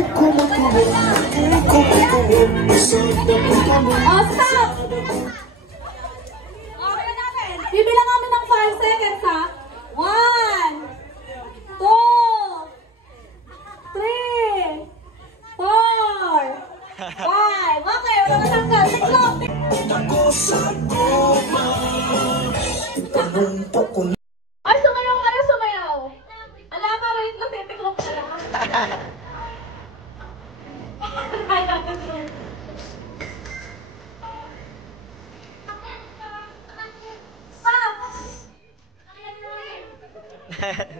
Oh, stop! Okay na natin. Bibilang kami ng 5 seconds, ha? 1, 2, 3, 4, 5. Okay, wala na tanggal. Tiklop! Ay, sumayaw kayo, sumayaw. Alam ka rin, natitiklop sila.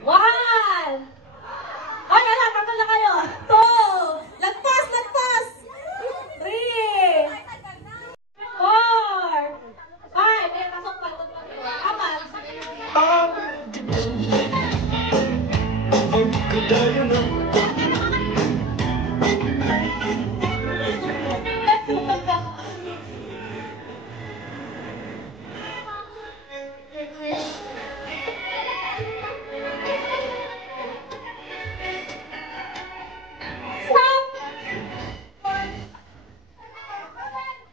One! Ay, wala, tatlo na kayo. 2! Lagpas, lagpas! 3! 4! 5! May pasok pa. Apat!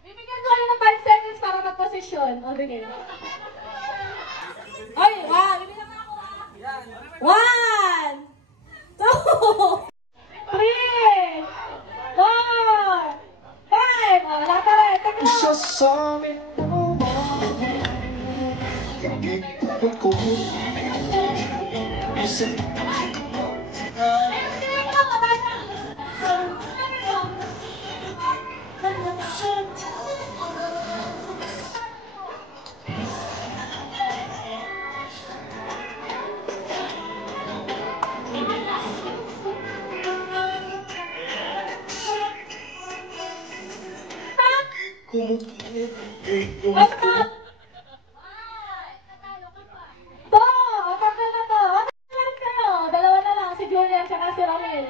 Bibigyan ko kayo ng 5 seconds para mag-posisyon. O, sige. Oy, wow! Bibigyan mo ako, ha? 1, 2, 3, 4, 5! O, wala pa rin. Tignan. Stop! To! Tagal na to. Tagal kayo. Dalawa na lang, si Julian at si Romel.